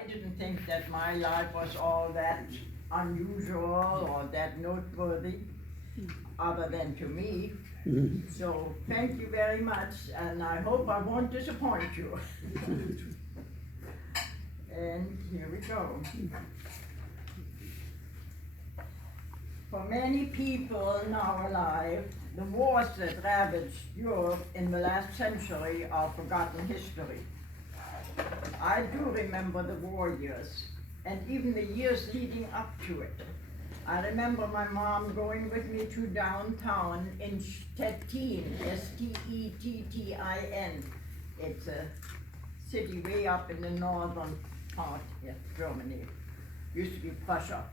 I didn't think that my life was all that unusual or that noteworthy, other than to me. So thank you very much, and I hope I won't disappoint you. And here we go. For many people now alive, the wars that ravaged Europe in the last century are forgotten history. I do remember the war years, and even the years leading up to it. I remember my mom going with me to downtown in Stettin, Stettin. It's a city way up in the northern part of Germany. Used to be Prussia.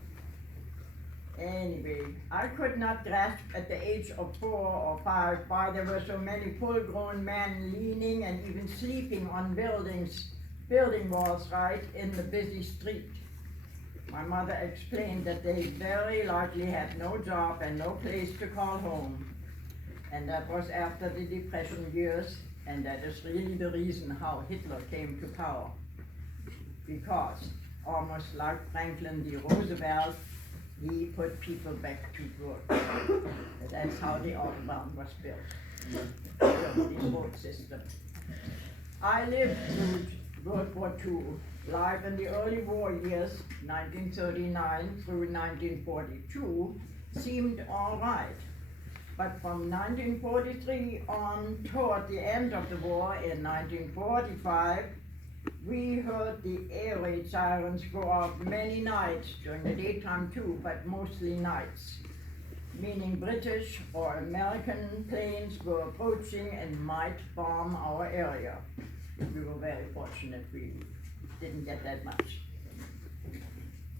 Anyway, I could not grasp at the age of 4 or 5 why there were so many full-grown men leaning and even sleeping on building walls right in the busy street. My mother explained that they very likely had no job and no place to call home. And that was after the Depression years, and that is really the reason how Hitler came to power. Because, almost like Franklin D. Roosevelt, he put people back to work. That's how the Autobahn was built, Germany's road system. I lived through World War II, live in the early war years, 1939 through 1942, seemed all right. But from 1943 on toward the end of the war in 1945, we heard the air raid sirens go off many nights, during the daytime too, but mostly nights, meaning British or American planes were approaching and might bomb our area. We were very fortunate we didn't get that much.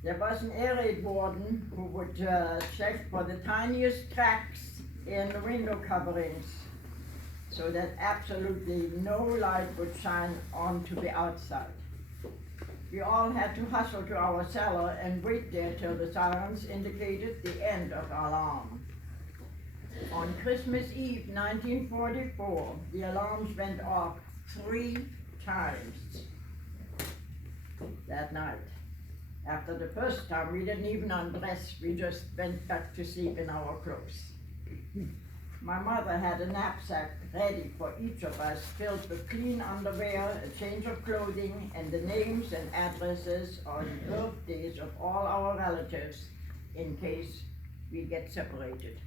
There was an air raid warden who would check for the tiniest cracks in the window coverings, so that absolutely no light would shine onto the outside. We all had to hustle to our cellar and wait there till the sirens indicated the end of alarm. On Christmas Eve 1944, the alarms went off 3 times that night. After the first time, we didn't even undress, we just went back to sleep in our clothes. My mother had a knapsack ready for each of us, filled with clean underwear, a change of clothing, and the names and addresses or the birthdays of all our relatives in case we get separated.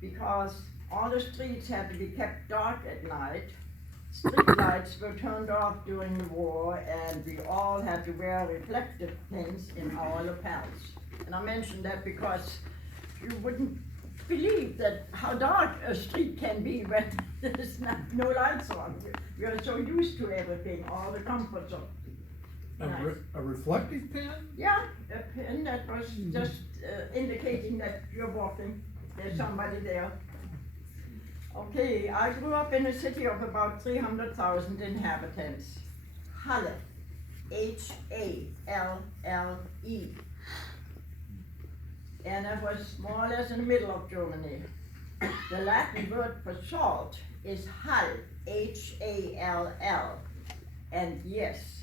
Because all the streets had to be kept dark at night, street lights were turned off during the war, and we all had to wear reflective things in our lapels. And I mention that because you wouldn't believe that how dark a street can be when there's no lights on. We are so used to everything, all the comforts of a reflective pen? Yeah, a pen that was just indicating that you're walking, there's somebody there. Okay, I grew up in a city of about 300,000 inhabitants. Halle, H-A-L-L-E. And it was more or less in the middle of Germany. The Latin word for salt is Hall, H-A-L-L. And yes,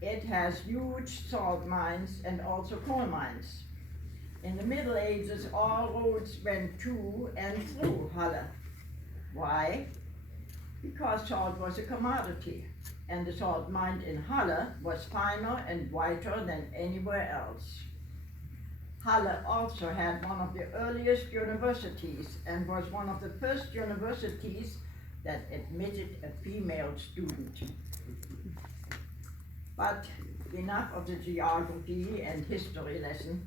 it has huge salt mines and also coal mines. In the Middle Ages, all roads went to and through Halle. Why? Because salt was a commodity, and the salt mined in Halle was finer and whiter than anywhere else. Halle also had one of the earliest universities and was one of the first universities that admitted a female student. But enough of the geography and history lesson.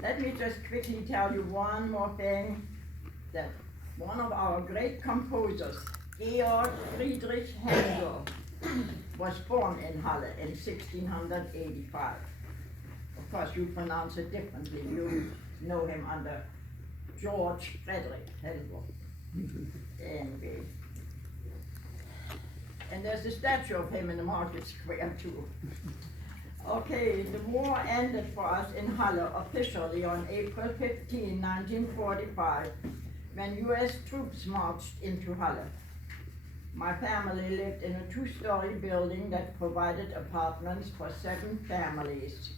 Let me just quickly tell you one more thing, that one of our great composers, Georg Friedrich Handel, was born in Halle in 1685. Of course, you pronounce it differently. You know him under George Frederick Handel. Anyway. And there's a statue of him in the market square too. Okay, the war ended for us in Halle officially on April 15, 1945, when US troops marched into Halle. My family lived in a two-story building that provided apartments for 7 families.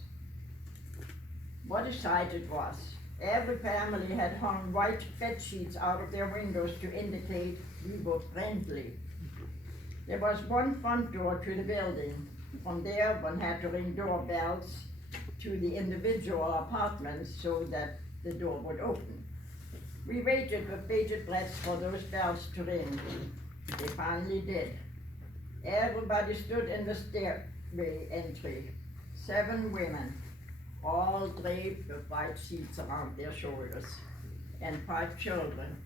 What a sight it was. Every family had hung white bed sheets out of their windows to indicate we were friendly. There was one front door to the building. From there, one had to ring doorbells to the individual apartments so that the door would open. We waited with bated breath for those bells to ring. They finally did. Everybody stood in the stairway entry. 7 women, all draped with white sheets around their shoulders, and 5 children.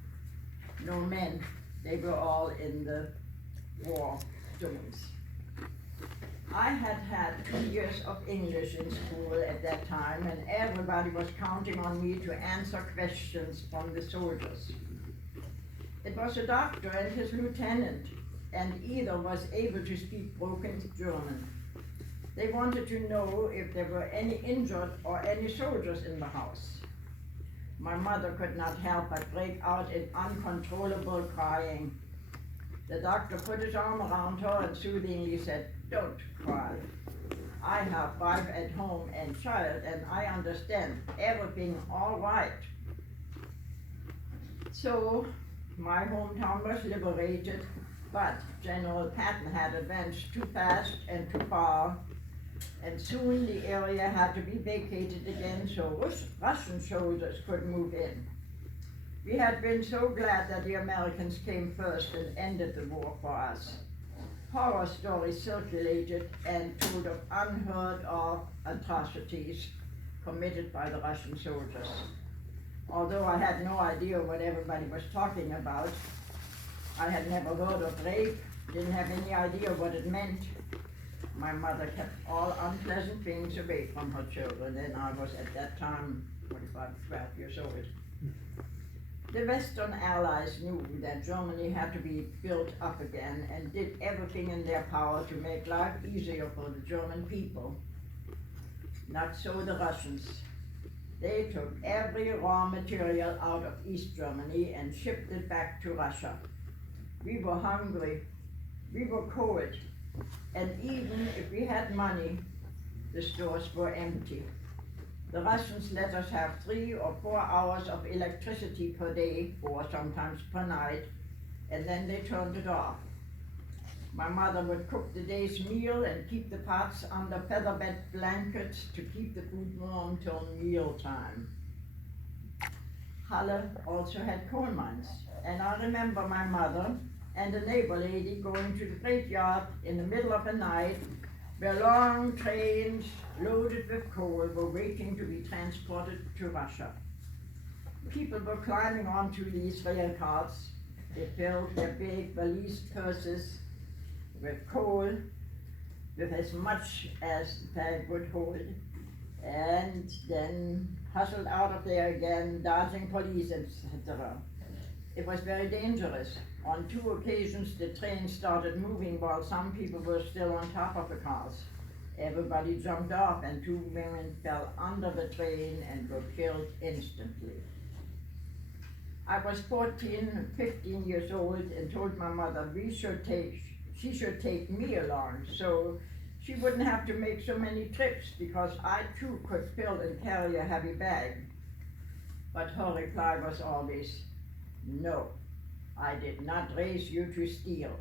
No men, they were all in the war zones. I had had 2 years of English in school at that time, and everybody was counting on me to answer questions from the soldiers. It was a doctor and his lieutenant, and either was able to speak broken German. They wanted to know if there were any injured or any soldiers in the house. My mother could not help but break out in uncontrollable crying. The doctor put his arm around her and soothingly said, "Don't cry. I have wife at home and child, and I understand everything all right." So, my hometown was liberated, but General Patton had advanced too fast and too far, and soon the area had to be vacated again so Russian soldiers could move in. We had been so glad that the Americans came first and ended the war for us. Horror stories circulated and told of unheard of atrocities committed by the Russian soldiers. Although I had no idea what everybody was talking about, I had never heard of rape, didn't have any idea what it meant. My mother kept all unpleasant things away from her children, and I was at that time 12 years old. The Western Allies knew that Germany had to be built up again and did everything in their power to make life easier for the German people. Not so the Russians. They took every raw material out of East Germany and shipped it back to Russia. We were hungry, we were cold, and even if we had money, the stores were empty. The Russians let us have 3 or 4 hours of electricity per day, or sometimes per night, and then they turned it off. My mother would cook the day's meal and keep the pots under featherbed blankets to keep the food warm till mealtime. Halle also had coal mines, and I remember my mother and a neighbor lady going to the graveyard in the middle of the night, where long trains loaded with coal were waiting to be transported to Russia. People were climbing onto these rail cars. They filled their big valise purses with coal, with as much as the bag would hold, and then hustled out of there again, dodging police, etc. It was very dangerous. On 2 occasions, the train started moving while some people were still on top of the cars. Everybody jumped off, and 2 women fell under the train and were killed instantly. I was 14, 15 years old and told my mother she should take me along so she wouldn't have to make so many trips, because I too could fill and carry a heavy bag. But her reply was always, "No, I did not raise you to steal."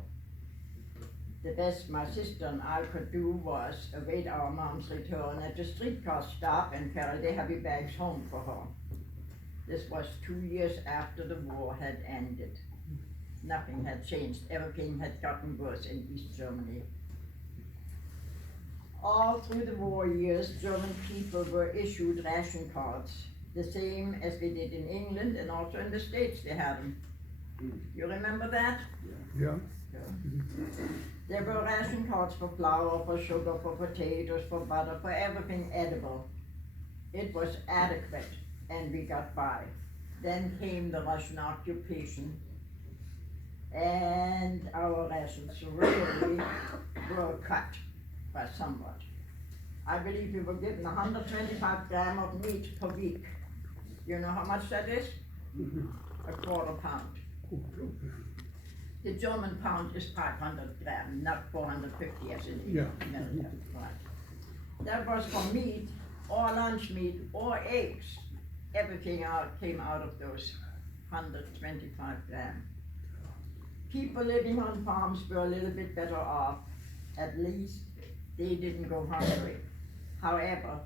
The best my sister and I could do was await our mom's return at the streetcar stop and carry the heavy bags home for her. This was 2 years after the war had ended. Nothing had changed. Everything had gotten worse in East Germany. All through the war years, German people were issued ration cards, the same as they did in England, and also in the States they had them. You remember that? Yeah. There were ration cards for flour, for sugar, for potatoes, for butter, for everything edible. It was adequate, and we got by. Then came the Russian occupation, and our rations really were cut by somewhat. I believe we were given 125 grams of meat per week. You know how much that is? A quarter pound. The German pound is 500 grams, not 450 as in Yeah. America, right. That was for meat, or lunch meat, or eggs. Everything came out of those 125 grams. People living on farms were a little bit better off. At least they didn't go hungry. However,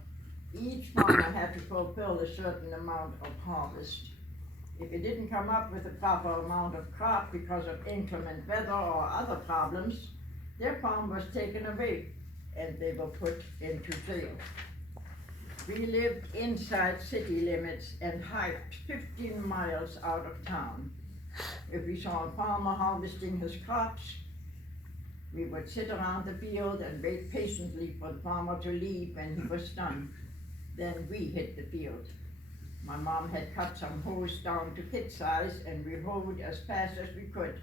each farmer had to fulfill a certain amount of harvest. If it didn't come up with a proper amount of crop because of inclement weather or other problems, their farm was taken away and they were put into jail. We lived inside city limits and hiked 15 miles out of town. If we saw a farmer harvesting his crops, we would sit around the field and wait patiently for the farmer to leave when he was done. Then we hit the field. My mom had cut some hoes down to kid size and we hoed as fast as we could,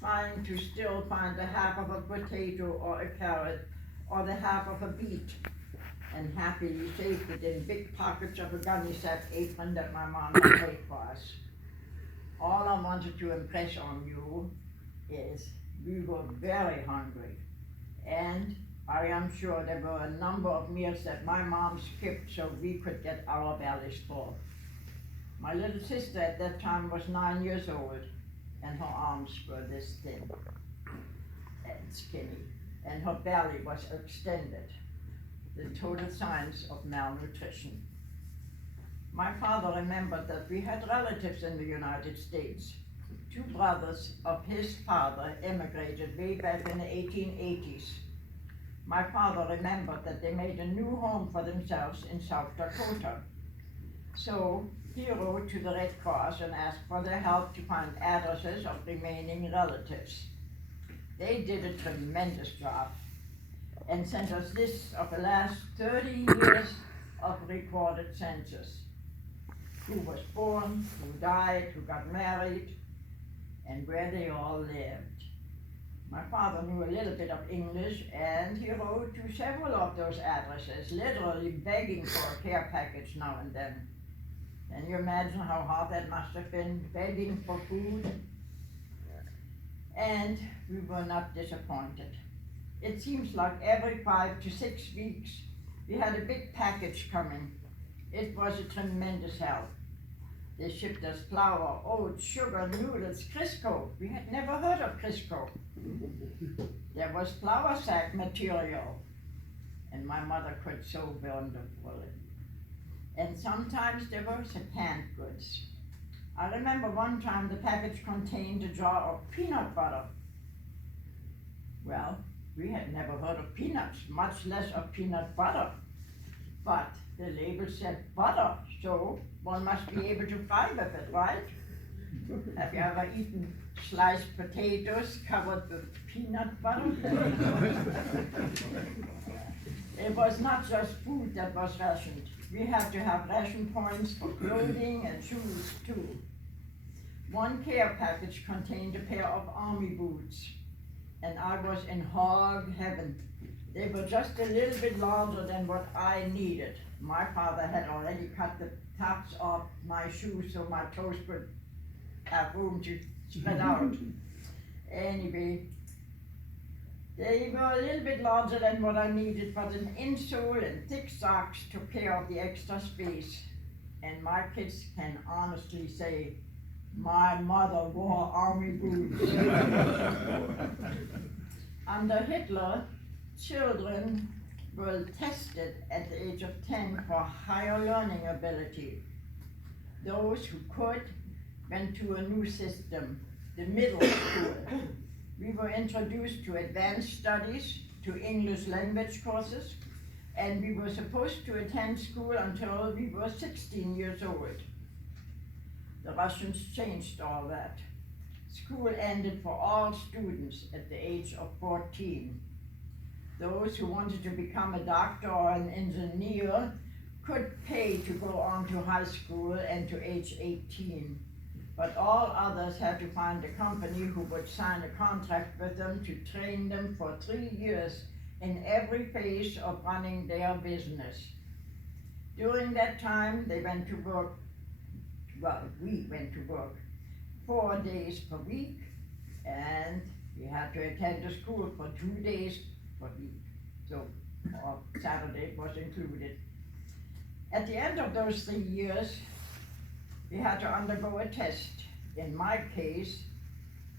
trying to still find the half of a potato or a carrot or the half of a beet, and happily saved it in big pockets of a gunny sack apron that my mom had made for us. All I wanted to impress on you is we were very hungry, and I am sure there were a number of meals that my mom skipped so we could get our bellies full. My little sister at that time was 9 years old, and her arms were this thin and skinny, and her belly was extended, the total signs of malnutrition. My father remembered that we had relatives in the United States. Two brothers of his father emigrated way back in the 1880s. My father remembered that they made a new home for themselves in South Dakota. So he wrote to the Red Cross and asked for their help to find addresses of remaining relatives. They did a tremendous job and sent us lists of the last 30 years of recorded census. Who was born, who died, who got married, and where they all lived. My father knew a little bit of English, and he wrote to several of those addresses, literally begging for a care package now and then. Can you imagine how hard that must have been, begging for food? And we were not disappointed. It seems like every 5 to 6 weeks, we had a big package coming. It was a tremendous help. They shipped us flour, oats, sugar, noodles, Crisco. We had never heard of Crisco. There was flour sack material, and my mother could so wonderfully. And sometimes there were canned goods. I remember one time the package contained a jar of peanut butter. Well, we had never heard of peanuts, much less of peanut butter. But the label said butter, so one must be able to fry with it, right? Have you ever eaten sliced potatoes covered with peanut butter? It was not just food that was rationed. We had to have ration points for clothing and shoes too. One care package contained a pair of army boots, and I was in hog heaven. They were just a little bit larger than what I needed. My father had already cut the tops off my shoes so my toes could have room to spread out. Anyway, they were a little bit larger than what I needed, but an insole and thick socks took care of the extra space. And my kids can honestly say, my mother wore army boots. Under Hitler, children were tested at the age of 10 for higher learning ability. Those who could went to a new system, the middle school. We were introduced to advanced studies, to English language courses, and we were supposed to attend school until we were 16 years old. The Russians changed all that. School ended for all students at the age of 14. Those who wanted to become a doctor or an engineer could pay to go on to high school and to age 18. But all others had to find a company who would sign a contract with them to train them for 3 years in every phase of running their business. During that time, they went to work, well, we went to work 4 days per week, and we had to attend the school for 2 days per week. So, Saturday was included. At the end of those 3 years, we had to undergo a test. In my case,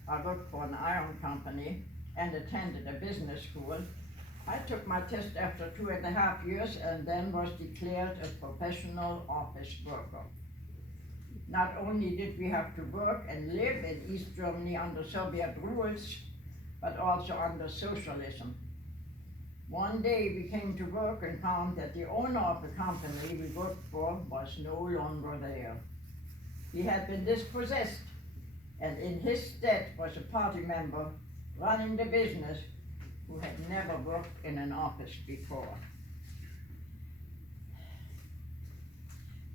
I worked for an iron company and attended a business school. I took my test after 2.5 years and then was declared a professional office worker. Not only did we have to work and live in East Germany under Soviet rules, but also under socialism. One day we came to work and found that the owner of the company we worked for was no longer there. He had been dispossessed, and in his stead was a party member running the business who had never worked in an office before.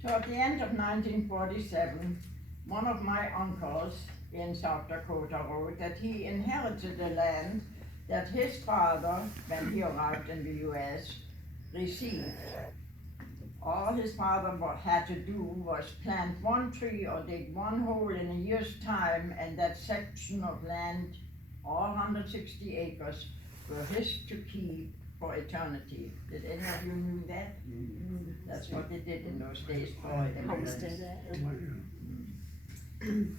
Toward the end of 1947, one of my uncles in South Dakota wrote that he inherited the land that his father, when he arrived in the US, received. All his father had to do was plant one tree or dig one hole in a year's time, and that section of land, all 160 acres, were his to keep for eternity. Did any of you knew that? That's what they did in those days.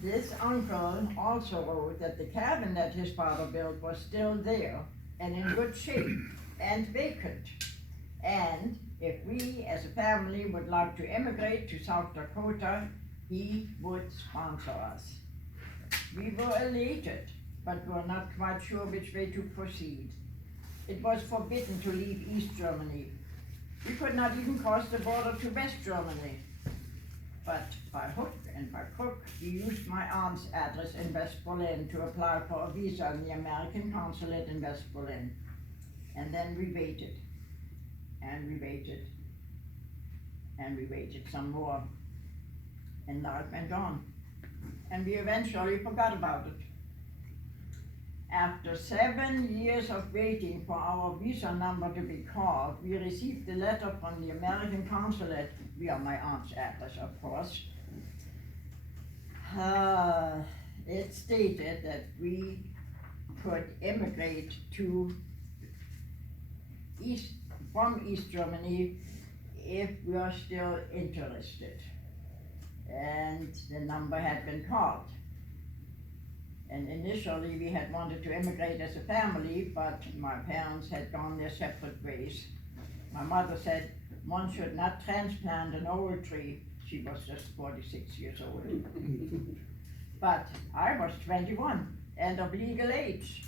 This uncle also wrote that the cabin that his father built was still there and in good shape and vacant. And if we as a family would like to emigrate to South Dakota, he would sponsor us. We were elated, but were not quite sure which way to proceed. It was forbidden to leave East Germany. We could not even cross the border to West Germany. But by hook and by crook, we used my aunt's address in West Berlin to apply for a visa in the American consulate in West Berlin. And then we waited, and we waited, and we waited some more. And life went on. And we eventually forgot about it. After 7 years of waiting for our visa number to be called, we received a letter from the American consulate, via my aunt's address, of course. It stated that we could immigrate from East Germany if we are still interested. And the number had been called. And initially we had wanted to immigrate as a family, but my parents had gone their separate ways. My mother said one should not transplant an old tree. She was just 46 years old. But I was 21 and of legal age.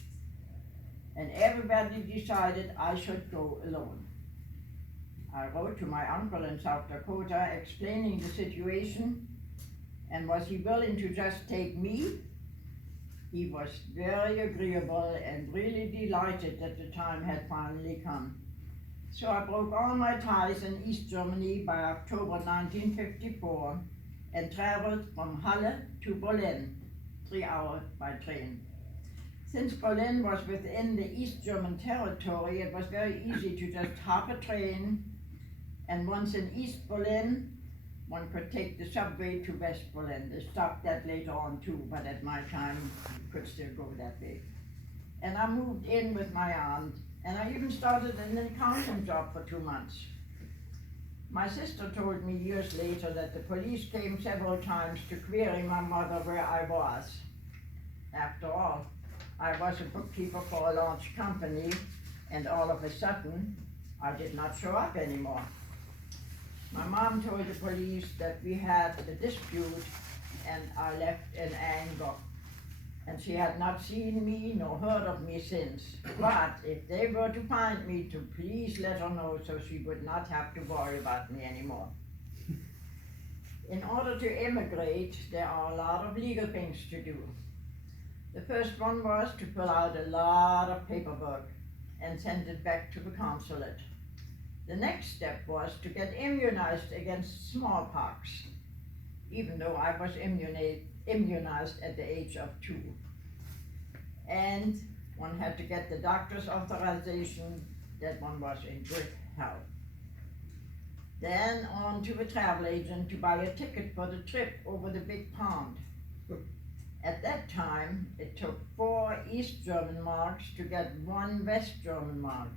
And everybody decided I should go alone. I wrote to my uncle in South Dakota explaining the situation, and was he willing to just take me? He was very agreeable and really delighted that the time had finally come. So I broke all my ties in East Germany by October 1954 and traveled from Halle to Berlin, 3 hours by train. Since Berlin was within the East German territory, it was very easy to just hop a train, and once in East Berlin, one could take the subway to West Berlin. They stopped that later on too, but at my time, you could still go that way. And I moved in with my aunt, and I even started an accounting job for 2 months. My sister told me years later that the police came several times to query my mother where I was. After all, I was a bookkeeper for a large company, and all of a sudden, I did not show up anymore. My mom told the police that we had a dispute, and I left in anger. And she had not seen me nor heard of me since. But if they were to find me, to please let her know so she would not have to worry about me anymore. In order to immigrate, there are a lot of legal things to do. The first one was to fill out a lot of paperwork and send it back to the consulate. The next step was to get immunized against smallpox, even though I was immunized at the age of 2. And one had to get the doctor's authorization that one was in good health. Then on to a travel agent to buy a ticket for the trip over the big pond. At that time, it took 4 East German marks to get 1 West German mark.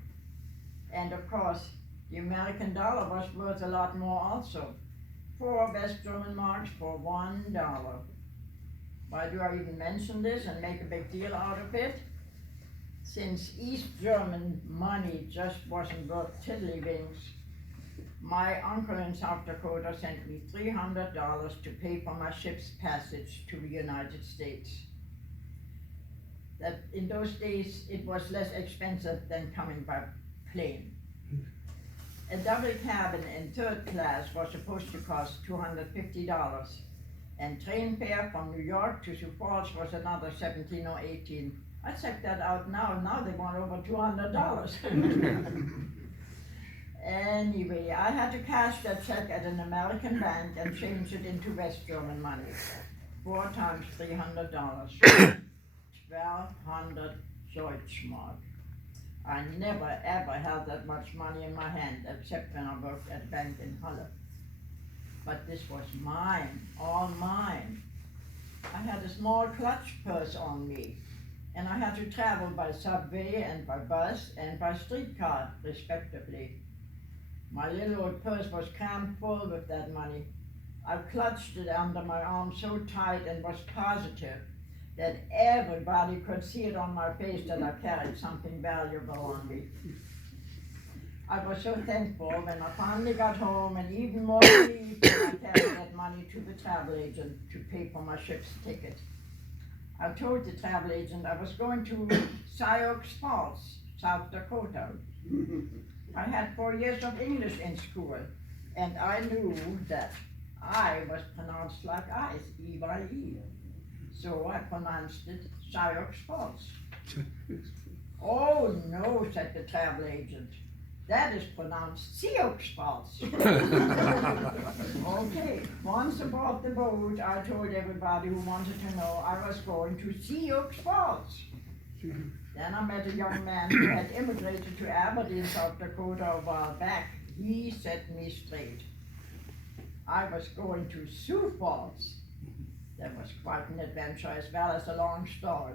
And of course, the American dollar was worth a lot more also. 4 West German marks for $1. Why do I even mention this and make a big deal out of it? Since East German money just wasn't worth tiddlywinks, my uncle in South Dakota sent me $300 to pay for my ship's passage to the United States. That in those days it was less expensive than coming by plane. A double cabin in 3rd class was supposed to cost $250, and train fare from New York to Sioux Falls was another 17 or 18. I checked that out now they want over $200. Anyway, I had to cash that check at an American bank and change it into West German money. 4 times $300, 1,200 Deutschmark. I never ever held that much money in my hand except when I worked at a bank in Halle. But this was mine, all mine. I had a small clutch purse on me, and I had to travel by subway and by bus and by streetcar, respectively. My little old purse was crammed full with that money. I clutched it under my arm so tight and was positive that everybody could see it on my face that I carried something valuable on me. I was so thankful when I finally got home, and even more relieved when I carried that money to the travel agent to pay for my ship's ticket. I told the travel agent I was going to Sioux Falls, South Dakota. I had 4 years of English in school, and I knew that I was pronounced like ice, E-Y-E. So I pronounced it Sioux Falls. Oh no, said the travel agent. That is pronounced Sioux Falls. Okay, once aboard the boat, I told everybody who wanted to know I was going to Sioux Falls. Then I met a young man who had immigrated to Aberdeen, South Dakota a while back. He set me straight. I was going to Sioux Falls. That was quite an adventure as well as a long story.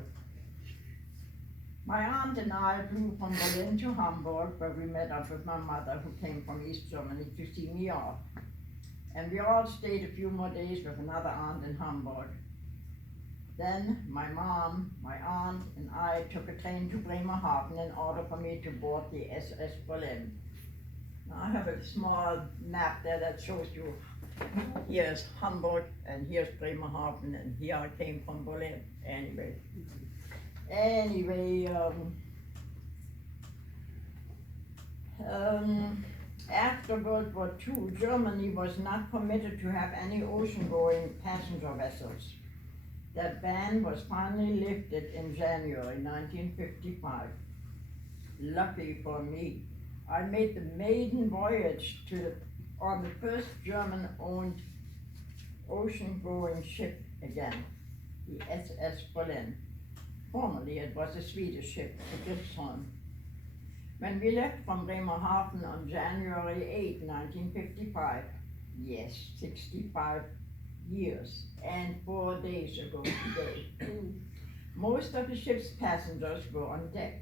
My aunt and I flew from Berlin to Hamburg, where we met up with my mother, who came from East Germany to see me off. And we all stayed a few more days with another aunt in Hamburg. Then my mom, my aunt, and I took a train to Bremerhaven in order for me to board the SS Berlin. Now I have a small map there that shows you, here's Hamburg, and here's Bremerhaven, and here I came from Berlin. Anyway, after World War II, Germany was not permitted to have any ocean-going passenger vessels. That ban was finally lifted in January 1955. Lucky for me, I made the maiden voyage on the first German-owned ocean-going ship again, the SS Berlin. Formerly it was a Swedish ship, the Gifshorn. When we left from Bremerhaven on January 8, 1955, yes, 65 years and 4 days ago today, most of the ship's passengers were on deck.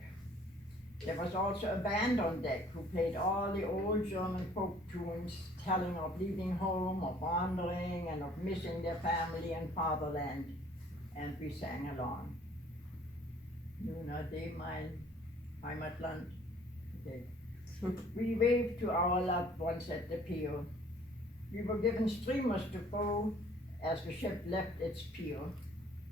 There was also a band on deck who played all the old German folk tunes, telling of leaving home, of wandering, and of missing their family and fatherland, and we sang along. Nun ade mein Heimatland. Okay. We waved to our loved ones at the pier. We were given streamers to bow as the ship left its pier,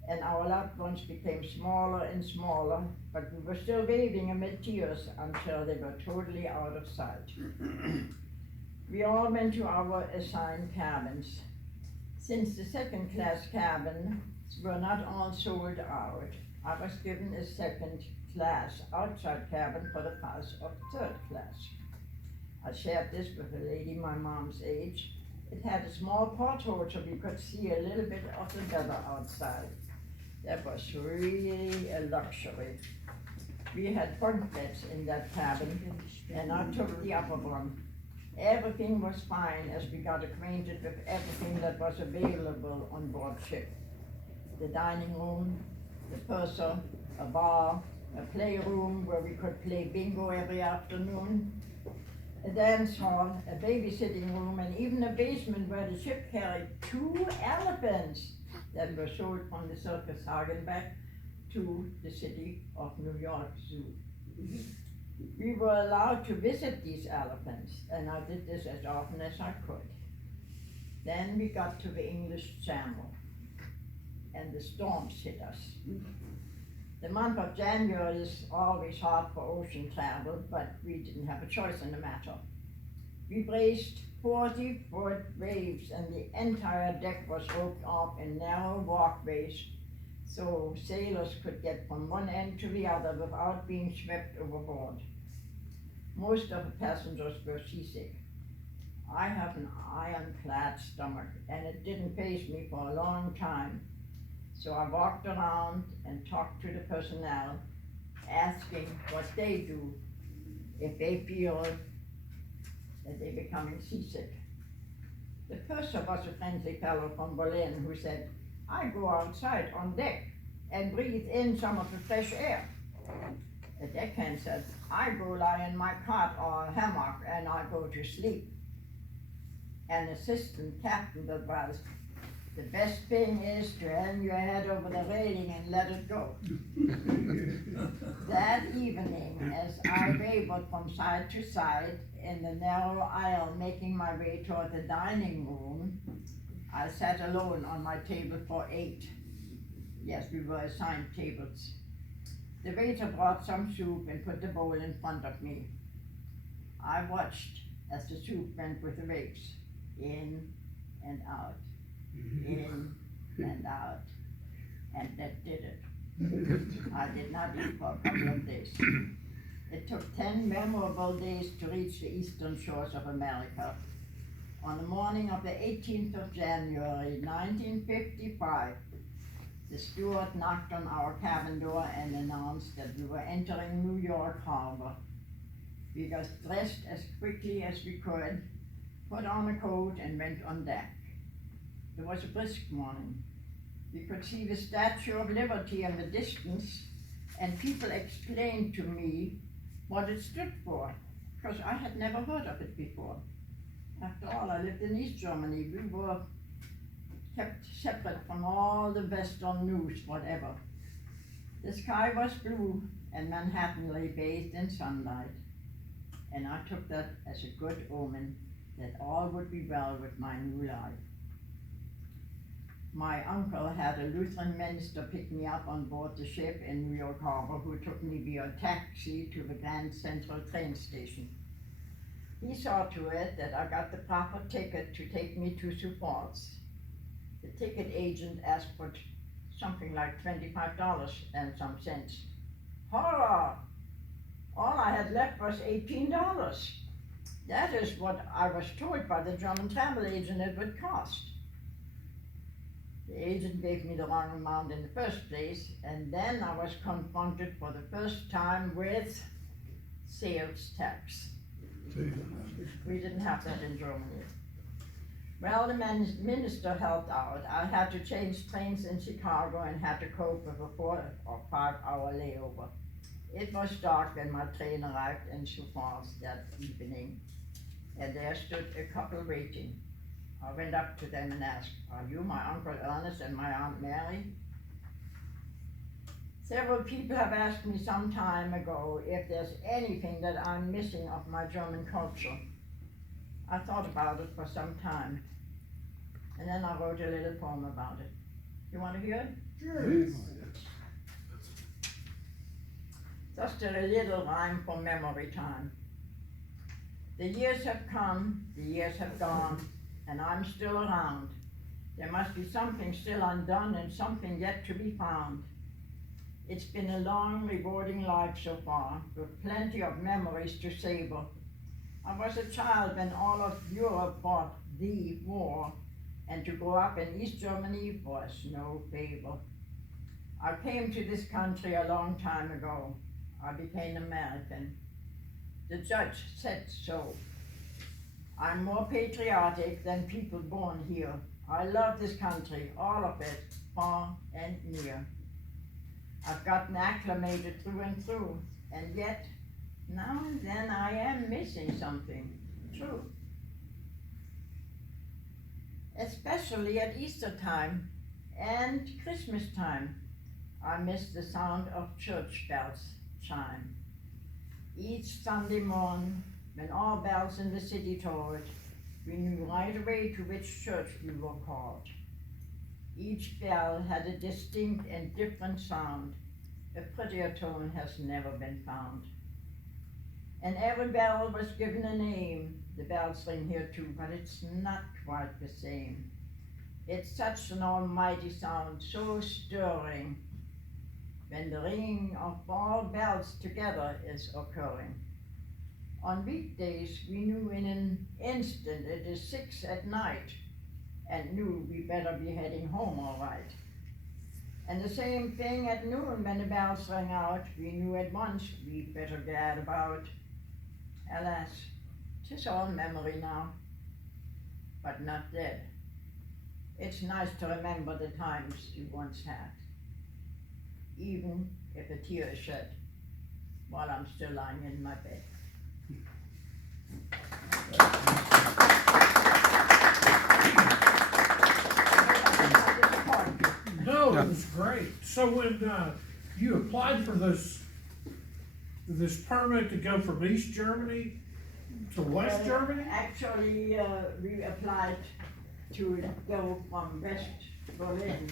and our loved ones became smaller and smaller, but we were still waving amid tears until they were totally out of sight. We all went to our assigned cabins. Since the second class cabins were not all sold out, I was given a second class outside cabin for the price of third class. I shared this with a lady my mom's age. It had a small porthole so we could see a little bit of the weather outside. That was really a luxury. We had bunk beds in that cabin, and I took the upper one. Everything was fine as we got acquainted with everything that was available on board ship. the dining room, the purser, a bar, a playroom where we could play bingo every afternoon, a dance hall, a babysitting room, and even a basement where the ship carried 2 elephants that were sold from the Circus Hagenbeck to the city of New York Zoo. We were allowed to visit these elephants, and I did this as often as I could. Then we got to the English Channel, and the storms hit us. The month of January is always hard for ocean travel, but we didn't have a choice in the matter. We braced 40-foot waves, and the entire deck was roped off in narrow walkways so sailors could get from one end to the other without being swept overboard. Most of the passengers were seasick. I have an ironclad stomach, and it didn't faze me for a long time. So I walked around and talked to the personnel, asking what they do if they feel that they're becoming seasick. The purser was a friendly fellow from Berlin who said, "I go outside on deck and breathe in some of the fresh air." The deckhand said, "I go lie in my cot or hammock and I go to sleep." An assistant captain advised, "The best thing is to hang your head over the railing and let it go." That evening, as I wavered from side to side in the narrow aisle making my way toward the dining room, I sat alone on my table for 8. Yes, we were assigned tables. The waiter brought some soup and put the bowl in front of me. I watched as the soup went with the waves, in and out, in and out, and that did it. I did not eat for a couple of days. It took 10 memorable days to reach the eastern shores of America. On the morning of the 18th of January, 1955, the steward knocked on our cabin door and announced that we were entering New York Harbor. We got dressed as quickly as we could, put on a coat, and went on deck. It was a brisk morning. We could see the Statue of Liberty in the distance, and people explained to me what it stood for, because I had never heard of it before. After all, I lived in East Germany. We were kept separate from all the Western news, whatever. The sky was blue, and Manhattan lay bathed in sunlight, and I took that as a good omen that all would be well with my new life. My uncle had a Lutheran minister pick me up on board the ship in New York Harbor, who took me via taxi to the Grand Central train station. He saw to it that I got the proper ticket to take me to Sioux Falls. The ticket agent asked for something like $25 and some cents. Horror! All I had left was $18. That is what I was told by the German travel agent it would cost. The agent gave me the wrong amount in the first place, and then I was confronted for the first time with sales tax. We didn't have that in Germany. Well, the minister helped out. I had to change trains in Chicago and had to cope with a 4 or 5 hour layover. It was dark when my train arrived in Sioux Falls that evening, and there stood a couple waiting. I went up to them and asked, "Are you my Uncle Ernest and my Aunt Mary?" Several people have asked me some time ago if there's anything that I'm missing of my German culture. I thought about it for some time, and then I wrote a little poem about it. You want to hear it? Sure. Just a little rhyme for memory time. The years have come, the years have gone, and I'm still around. There must be something still undone and something yet to be found. It's been a long, rewarding life so far, with plenty of memories to savor. I was a child when all of Europe fought the war, and to grow up in East Germany was no favor. I came to this country a long time ago. I became American. The judge said so. I'm more patriotic than people born here. I love this country, all of it, far and near. I've gotten acclimated through and through, and yet, now and then I am missing something, true. Especially at Easter time and Christmas time, I miss the sound of church bells chime. Each Sunday morn, when all bells in the city tolled, we knew right away to which church we were called. Each bell had a distinct and different sound. A prettier tone has never been found. And every bell was given a name. The bells ring here too, but it's not quite the same. It's such an almighty sound, so stirring, when the ringing of all bells together is occurring. On weekdays, we knew in an instant it is 6 at night, and knew we better be heading home all right. And the same thing at noon when the bells rang out, we knew at once we'd better get about. Alas, 'tis all memory now, but not dead. It's nice to remember the times you once had, even if a tear is shed while I'm still lying in my bed. No, it was great. So when, you applied for this permit to go from East Germany to West Germany? Actually, we applied to go from West Berlin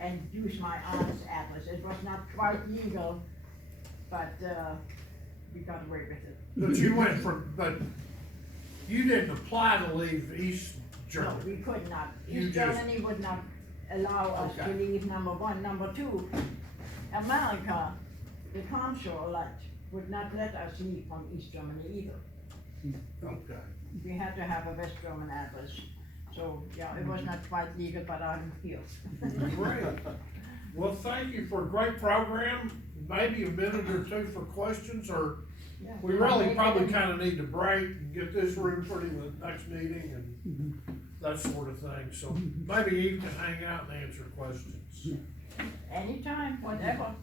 and use my aunt's address. It was not quite legal, but we got away with it. But you went from, but you didn't apply to leave East No, Germany. we could not. You East just- Germany would not allow us to Okay. leave, number one. Number two, America, the consulate, would not let us leave from East Germany either. Okay. We had to have a West German address. So, yeah, it was not quite legal, but I'm here. Great. Well, thank you for a great program. Maybe a minute or two for questions, or Yeah. we really probably kinda need to break and get this room ready for the next meeting and that sort of thing. So maybe you can hang out and answer questions. Anytime, whatever.